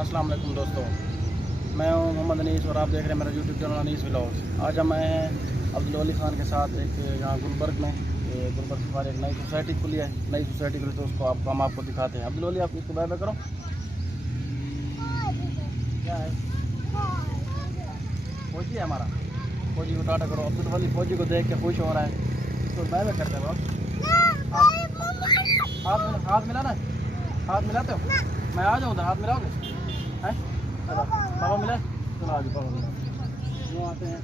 अस्सलाम वालेकुम दोस्तों, मैं हूं मोहम्मद अनीस और आप देख रहे हैं मेरा यूट्यूब चैनल अनीस व्लॉग्स। आज हम आए हैं अब्दुल वली खान के साथ एक यहाँ गुलबर्ग में। गुलबर्ग के बाहर एक नई सोसाइटी खुली है, नई सोसाइटी खुली तो उसको हम आपको दिखाते हैं। अब्दुल वली, आप इसको बाय बाय करो। क्या है? फौजी है हमारा, फौजी को टाटा करो। अब्दुल वली फौजी को देख के खुश हो रहा है, तो बाय बाय करते हैं। हाथ मिला ना, हाथ मिलाते हो? मैं आ जाऊँ उधर, हाथ मिलाओगे हैं? चलो पापा मिले, चलो आज पापा मिले। यूँ आते हैं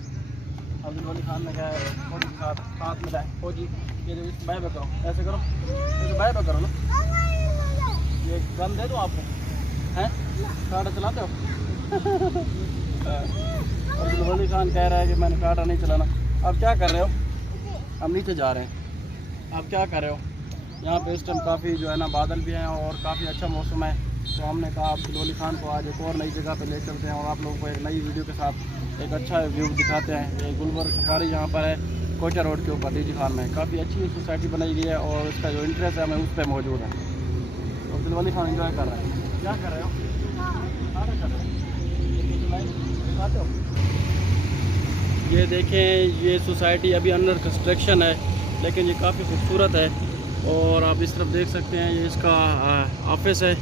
अब्दुल वली खान ने क्या है, फौजी के साथ हाथ मिलाए। फौजी ये बाय बाय करो, ऐसे करो, तो बाय बाय करो ना। ये गन दे दूँ आपको हैं? टाटा चलाते हो? अब्दुल वली खान कह रहा है कि मैंने टाटा नहीं चलाना। आप क्या कर रहे हो? हम नीचे जा रहे हैं, आप क्या कर रहे हो? यहाँ पे इस टाइम काफ़ी जो है ना बादल भी हैं और काफ़ी अच्छा मौसम है, तो हमने कहा अब्दुल वली खान को आज एक और नई जगह पे ले चलते हैं और आप लोगों को एक नई वीडियो के साथ एक अच्छा व्यू दिखाते हैं। ये गुलबर्ग सफारी यहाँ पर है, कोचा रोड के ऊपर डीजी खान में। काफ़ी अच्छी सोसाइटी बनाई गई है और इसका जो इंटरेस्ट है हमें उस पर मौजूद है। अब्दुल वली खान एंजॉय कर रहे हैं। क्या कर रहे हो? कर रहे हो? ये देखें, ये सोसाइटी अभी अंडर कंस्ट्रक्शन है, लेकिन ये काफ़ी खूबसूरत है। और आप इस तरफ देख सकते हैं, ये इसका ऑफिस है।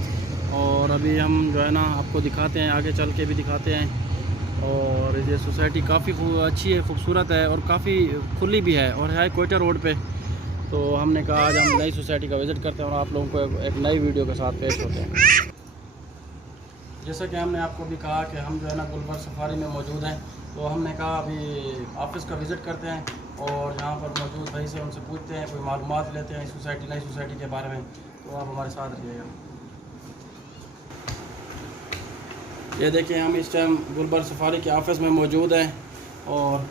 और अभी हम जो है ना आपको दिखाते हैं, आगे चल के भी दिखाते हैं। और ये सोसाइटी काफ़ी अच्छी है, खूबसूरत है और काफ़ी खुली भी है और है कोयटा रोड पे। तो हमने कहा आज हम नई सोसाइटी का विज़िट करते हैं और आप लोगों को एक नई वीडियो के साथ पेश होते हैं। जैसा कि हमने आपको भी कहा कि हम जो है ना गुलबर्ग सफारी में मौजूद हैं, तो हमने कहा अभी ऑफिस का विज़िट करते हैं और यहाँ पर मौजूद भाई से उनसे पूछते हैं, कोई मालूमात लेते हैं इस सोसाइटी, नई सोसाइटी के बारे में। तो आप हमारे साथ रहिएगा। ये देखिए, हम इस टाइम गुलबर्ग सफारी के ऑफिस में मौजूद हैं और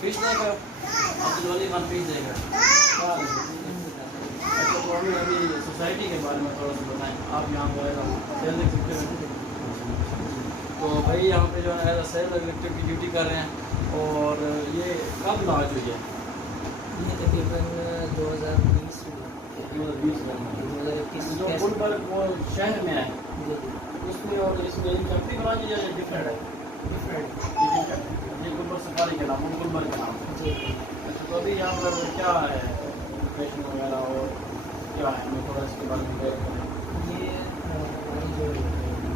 फीस देगा अब्दुल वली खान, फीस देगा। अच्छा, तो हमें अभी सोसाइटी के बारे में थोड़ा सा बताएं। आप यहाँ पर सेल एग्जीक्यूटिव, तो भाई यहाँ पे जो है सेल एग्जीक्यूटिव की ड्यूटी कर रहे हैं। और ये कब लॉन्च हुई है? ये तकरीबन 2020 जो गुलबर्ग वो शहर में है उसमें, और इसमें कंपनी ब्रांच या डिफरेंट है? डिफरेंट। ये गुलबर्ग सफारी के नाम, गुलबर्ग के नाम। अच्छा, तो अभी यहाँ पर क्या है लोकेशन वगैरह और क्या है, मैं थोड़ा इसके बारे में करें। ये हमारी जो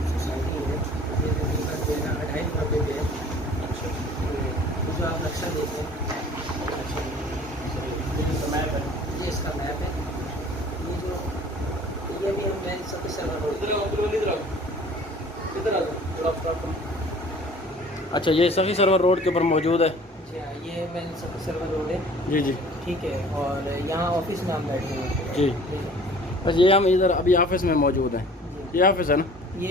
सोसाइटी है ये तकरीबन 2,500 रुपये पे है। अच्छा, तो जो आप नक्शा देखें, अच्छा, ये जो मैप है, ये इसका मैप है। ये जो ये भी हम मैन सबके सर्वर रोड, इधर आ जाओ। अच्छा, ये सखी सर्वर रोड के ऊपर मौजूद है। जी हाँ, ये मैन सबके सर्वर रोड है। जी जी, ठीक है। और यहाँ ऑफिस में हम बैठे हैं जी। बस ये हम इधर अभी ऑफिस में मौजूद हैं। ये ऑफिस है ना? ये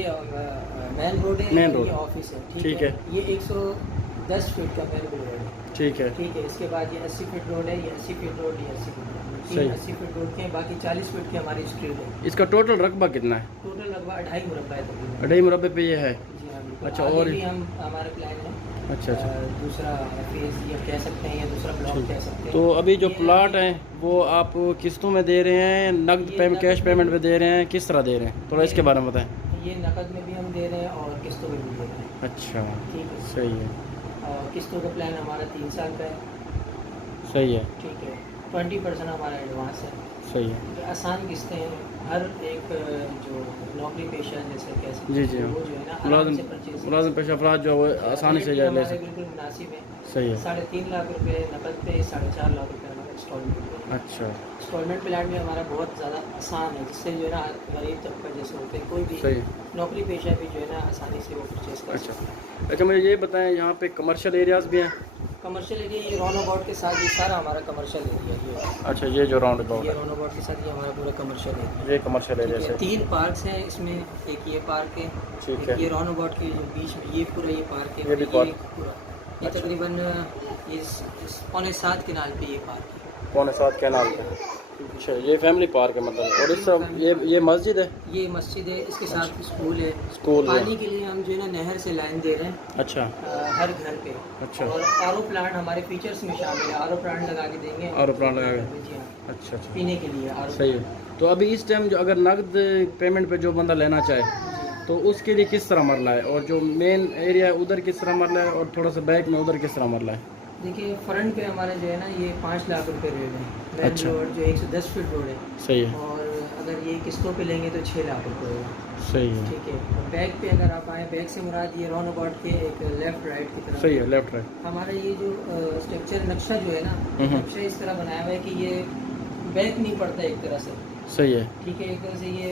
मेन रोड है, मेन रोड, ये ऑफिस है। ठीक है। ये 110 फीट का मेन रोड है। ठीक है। ठीक है। इसके बाद ये 80 फीट रोड है, ये 80 फीट रोड, ये 80 फीट रोड, सही। 80 फीट रोड के बाकी 40 फीट की हमारी स्ट्रीट है। इसका टोटल रकबा कितना है? टोटल लगभग 2.5 मुरब्बा है तकरीबन। 2.5 मुरब्बे पे ये है? जी हाँ, बिल्कुल। अच्छा, आगे और भी हम हमारा प्लान है। अच्छा अच्छा, दूसरा फेज ये कह सकते हैं, या दूसरा ब्लॉक कह सकते हैं। तो अभी जो प्लाट हैं वो आप किस्तों में दे रहे हैं, नकद पेमेंट, कैश पेमेंट पे दे रहे हैं, किस तरह दे रहे हैं? थोड़ा इसके बारे में बताएं। ये नकद में भी हम दे रहे हैं और किस्तों में भी दे रहे हैं। अच्छा, ठीक है। सही है। और किस्तों का प्लान हमारा 3 साल का है। सही है। ठीक है। 20% हमारा एडवांस है। सही है। जो आसान किस्तें हैं, हर एक जो नौकरी पेशा जैसे कह सकते जी हैं, जी, वो जो है ना आराम से परचेज, मुलाजिम पेशा अफराद जो है आसानी से जा ले सकते। बिल्कुल मुनासिब है। सही है। 3.5 लाख रुपए नकद पे, 4.5 लाख रुपए हमारा इंस्टॉलमेंट पे। अच्छा, इंस्टॉलमेंट प्लान भी हमारा बहुत ज़्यादा आसान है, जिससे जो है ना गरीब तबका जैसे होते हैं, कोई भी सही। नौकरी पेशा भी जो है ना आसानी से वो परचेज कर सकते हैं। अच्छा, मुझे ये बताएं, यहाँ पे कमर्शियल एरियाज़ भी हैं? कमर्शियल एरिया ये राउंड अबाउट के साथ, ये सारा हमारा कमर्शियल एरिया है। अच्छा, ये जो राउंड अबाउट ये है, राउंड अबाउट के साथ ये हमारा पूरा कमर्शियल एरिया। ये कमर्शियल एरिया से। 3 पार्क्स हैं इसमें, एक ये पार्क है, ठीक एक है। ये राउंड अबाउट के जो बीच में ये पूरा ये पार्क है, ये भी पार्क। पूरा ये तकरीबन इस 6.25 किनाल पे ये पार्क है। 6.25 कैनाल पे। अच्छा, ये फैमिली पार्क है मतलब। और इस तरफ ये मस्जिद है। ये मस्जिद है, इसके साथ स्कूल है। स्कूल है। पानी के लिए हम जो है ना नहर से लाइन दे रहे हैं। अच्छा। हर घर पे। अच्छा। और आरओ प्लांट हमारे फीचर्स में शामिल है, आरओ प्लांट लगा के देंगे। आरओ प्लांट लगा के। जी हाँ। अच्छा अच्छा, पीने के लिए आरओ। सही है। तो अभी इस टाइम जो अगर नकद पेमेंट पे जो बंदा लेना चाहे तो उसके लिए किस तरह मरला है, और जो मेन एरिया है उधर किस तरह मरला है, और थोड़ा सा बैक में उधर किस तरह मरला है? देखिए फ्रंट पे हमारा जो है ना ये 5 लाख रुपए रेट है। मेन अच्छा। रोड जो 110 फीट रोड है। सही है। और अगर ये किस्तों पे लेंगे तो 6 लाख रुपए होगा। सही है। ठीक है। और बैक पे अगर आप आए, बैक से मुराद ये राउंड अबाउट के एक लेफ्ट राइट की तरफ। सही है, लेफ्ट राइट। हमारा ये जो स्ट्रक्चर नक्शा जो है ना, नक्शा इस तरह बनाया हुआ है कि ये बैक नहीं पड़ता एक तरह से। सही है। ठीक है। एक तरह से ये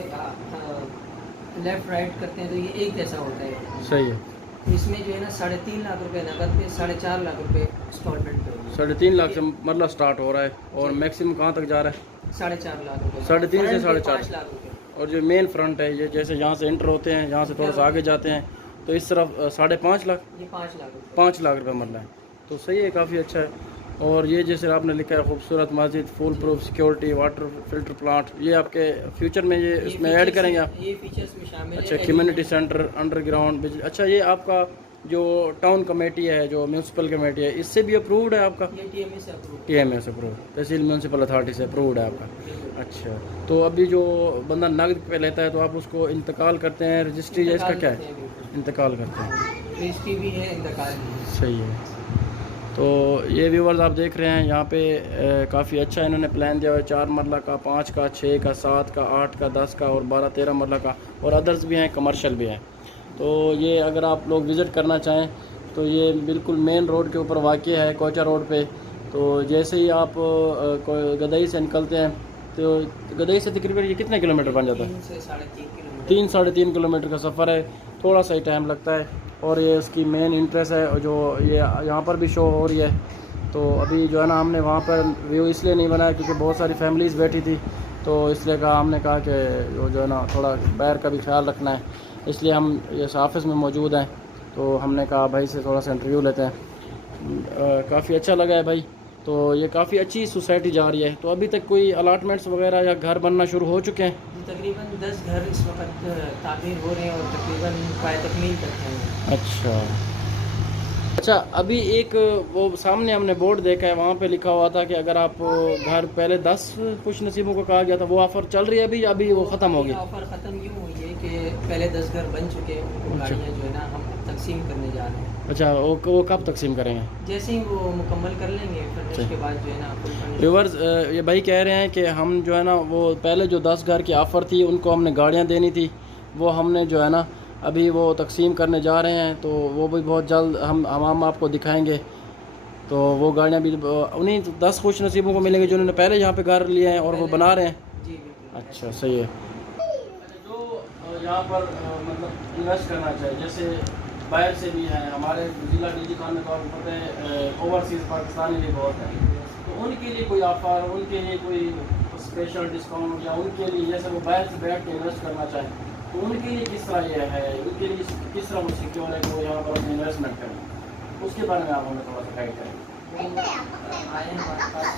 लेफ्ट राइट करते हैं तो ये एक जैसा होता है। सही है। तो इसमें जो है ना 3.5 लाख रुपए नकद पे, 4.5 लाख रुपए इंस्टॉलमेंट पे होगी। 3.5 लाख से मरला स्टार्ट हो रहा है, और मैक्सिमम कहाँ तक जा रहा है? 4.5 लाख रुपए। 3.5 से 4.5 5 लाख रुपए। और जो मेन फ्रंट है, ये जैसे यहाँ से एंटर होते हैं, यहाँ से थोड़ा सा आगे जाते हैं तो इस तरफ 5.5 लाख, ये 5 लाख रुपए। 5 लाख रुपये मरला है। तो सही है, काफ़ी अच्छा है। और ये जैसे आपने लिखा है खूबसूरत मस्जिद, full proof security, water filter plant, ये आपके फ्यूचर में ये इसमें ऐड करेंगे आप? ये फीचर्स में शामिल है। अच्छा, कम्युनिटी सेंटर, अंडरग्राउंड बिजली। अच्छा, ये आपका जो टाउन कमेटी है, जो म्यूनसिपल कमेटी है, इससे भी अप्रूव्ड है आपका? ये टीएमए से अप्रूव। टीएमए से अप्रूव, तहसील म्यूनसिपल अथॉरिटी से अप्रूव्ड है आपका। अच्छा, तो अभी जो बंदा नकद पे लेता है तो आप उसको इंतकाल करते हैं, रजिस्ट्री या इसका क्या है? इंतकाल करते हैं। रजिस्ट्री भी है, इंतकाल भी है। सही है। तो ये व्यूवर्स आप देख रहे हैं यहाँ पे काफ़ी अच्छा इन्होंने प्लान दिया हुआ है। 4 मरला का, 5 का, 6 का, 7 का, 8 का, 10 का और 12-13 मरला का, और अदर्स भी हैं, कमर्शियल भी हैं। तो ये अगर आप लोग विज़िट करना चाहें तो ये बिल्कुल मेन रोड के ऊपर वाक़ई है, कोचा रोड पे। तो जैसे ही आप गदई से निकलते हैं तो गदई से तकरीबन ये कितने किलोमीटर बन जाता है? 3 से 3.5 किलोमीटर। 3-3.5 किलोमीटर का सफ़र है, थोड़ा सा ही टाइम लगता है। और ये इसकी मेन इंटरेस्ट है जो ये यहाँ पर भी शो हो रही है। तो अभी जो है ना, हमने वहाँ पर व्यू इसलिए नहीं बनाया क्योंकि बहुत सारी फैमिलीज़ बैठी थी, तो इसलिए हमने कहा कि जो है ना थोड़ा बाहर का भी ख्याल रखना है, इसलिए हम इस ऑफिस में मौजूद हैं। तो हमने कहा भाई से थोड़ा सा इंटरव्यू लेते हैं। काफ़ी अच्छा लगा है भाई। तो ये काफ़ी अच्छी सोसाइटी जा रही है। तो अभी तक कोई अलाटमेंट्स वगैरह या घर बनना शुरू हो चुके हैं? तकरीबन 10 घर इस वक्त तामीर हो रहे हैं और तकरीबन पाए तकमील तक हैं। अच्छा, अभी एक वो सामने हमने बोर्ड देखा है, वहाँ पे लिखा हुआ था कि अगर आप घर पहले 10 खुश नसीबों को कहा गया था, वो ऑफ़र चल रही है अभी, अभी वो ख़त्म हो गई? ऑफ़र ख़त्म यूँ हुई है कि पहले 10 घर बन चुके हैं, उनको गाड़ियाँ जो है ना हम तकसीम करने जा रहे हैं। अच्छा, वो कब तकसीम करेंगे? जैसे ही वो मुकम्मल कर लेंगे फिर उसके बाद जो है ना। व्यूअर्स, ये भाई कह रहे हैं कि हम जो है ना, वो पहले जो 10 घर की ऑफ़र थी उनको हमने गाड़ियाँ देनी थी, वो हमने जो है ना अभी वो तकसीम करने जा रहे हैं। तो वो भी बहुत जल्द हम आपको दिखाएंगे। तो वो गाड़ियाँ भी उन्हीं 10 खुश नसीबों को मिलेंगी जिन्होंने पहले यहाँ पे घर लिए हैं और वो बना रहे हैं। जी बिल्कुल। अच्छा, सही है। जो यहाँ पर मतलब इन्वेस्ट करना चाहिए, जैसे बाहर से भी हैं, हमारे ज़िला डीजी खान में तो आपको पता है ओवरसीज़ पाकिस्तानी भी बहुत हैं, तो उनके लिए कोई ऑफ़र, उनके लिए कोई स्पेशल डिस्काउंट, या उनके लिए जैसे वो बाहर से बैठ के इन्वेस्ट करना चाहें तो उनके लिए किस तरह ये है, उनके लिए किस तरह वो सिक्योर है कि वो यहाँ पर अपनी इन्वेस्टमेंट करें, उसके बारे में आप हमें थोड़ा सा गाइड करें। आए हमारे पास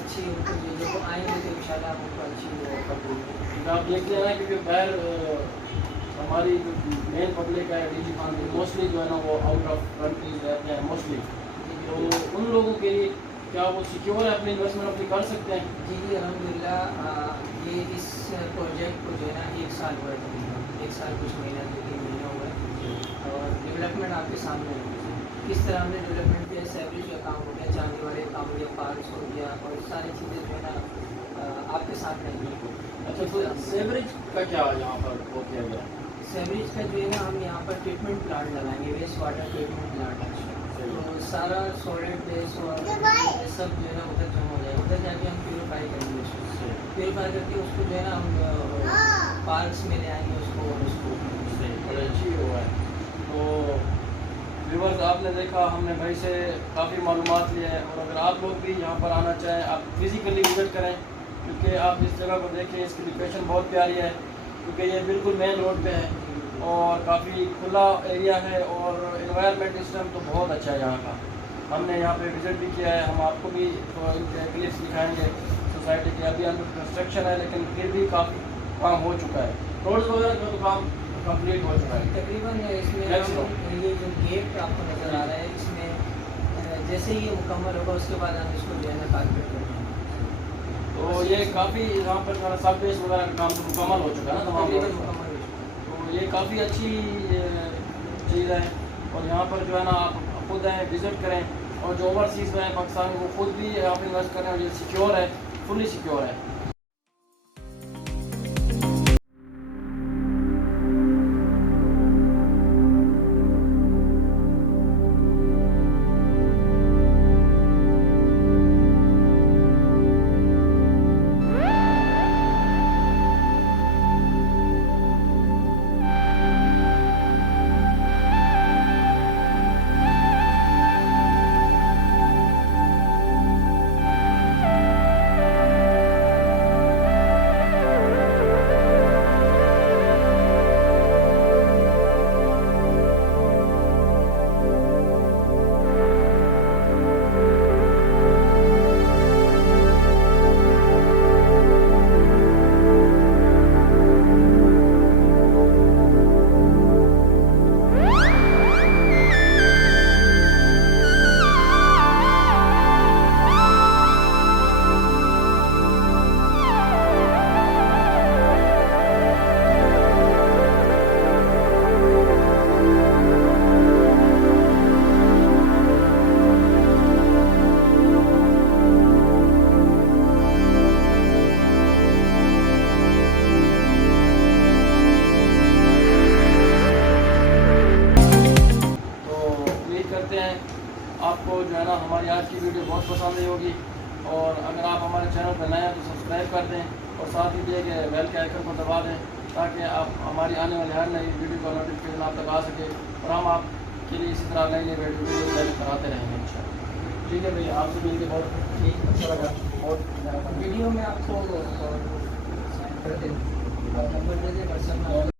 अच्छी उनको जो आएंगे तो इंशाल्लाह उनको अच्छी ऑफर देंगे। आप देख लेना, क्योंकि बाहर हमारी जो मेन पब्लिक है डीजी खान की, मोस्टली जो है ना वो आउट ऑफ कंट्रीज रहते हैं मोस्टली, तो उन लोगों के लिए क्या वो सिक्योर है, अपनी इन्वेस्टमेंट अपनी कर सकते हैं? जी अल्हम्दुलिल्लाह। ये इस प्रोजेक्ट को जो है ना 1 साल हुआ है, तकरीबन 1 साल कुछ महीना 2-3 महीना हुआ है। और डेवलपमेंट आपके सामने है, किस तरह हमने डेवलपमेंट किया। सैवरेज का काम हो गया, चांदी वाले काम हो गया, पार्क्स हो गया, और सारी चीज़ें जो है ना आपके सामने है। अच्छा, तो सेवरेज का क्या यहाँ पर वो किया गया? सैवरेज का जो है ना हम यहाँ पर ट्रीटमेंट प्लांट लगाएंगे, वेस्ट वाटर ट्रीटमेंट प्लांट। तो सारा सॉलिड वेस्ट और सब जो है ना उधर जमा हो जाएगा, उधर जाके हम प्योरीफाई करेंगे उसको। प्योरीफाई करके उसको जो है ना हम पार्क्स में ले आएंगे उसको, और उसको बड़ा अच्छी हुआ है। तो व्यूअर्स, आपने देखा, हमने भाई से काफ़ी मालूमात लिया है। और अगर आप लोग भी यहाँ पर आना चाहें, आप फिज़िकली विज़िट करें, क्योंकि आप इस जगह को देखें, इसकी लोकेशन बहुत प्यारी है, क्योंकि ये बिल्कुल मेन रोड पे है और काफ़ी खुला एरिया है, और एनवायरनमेंट इस टाइम तो बहुत अच्छा है यहाँ का। हमने यहाँ पे विज़िट भी किया है, हम आपको भी क्लिप्स दिखाएंगे। सोसाइटी की अभी अंडर कंस्ट्रक्शन है, लेकिन फिर भी काफ़ी काम हो चुका है। रोड्स वगैरह का तो काम कंप्लीट हो चुका है तकरीबन। इसमें ये जो गेट आपको नज़र आ रहा है, इसमें जैसे ही ये मुकम्मल होगा उसके बाद हम इसको जो है ना कारपेट करेंगे। तो ये काफ़ी यहाँ पर सब बेस वगैरह का काम तो मुकम्मल हो चुका है ना तमाम तकरीबन रोड्स का। मुकम्मल हो चुका तो ये काफ़ी अच्छी चीज़ है। और यहाँ पर जो है ना आप खुद हैं विज़िट करें, और जो ओवरसीज़ में है पाकिस्तान वो खुद भी आप इन्वेस्ट करें, और ये सिक्योर है, फुली सिक्योर है। आपको जो है ना हमारी आज की वीडियो बहुत पसंद आई होगी, और अगर आप हमारे चैनल पर नए हैं तो सब्सक्राइब कर दें, और साथ ही दिए गए बेल के आइकन को दबा दें, ताकि आप हमारी आने वाली हर नई वीडियो का नोटिफिकेशन आप तक आ सके, और हम आपके लिए इसी तरह नई नई वीडियो कराते रहेंगे इंशाल्लाह। ठीक है भैया, आपसे मिलकर बहुत अच्छा लगा। बहुत वीडियो में आपको सेंड कर दें, नंबर दे दें व्हाट्सएप में।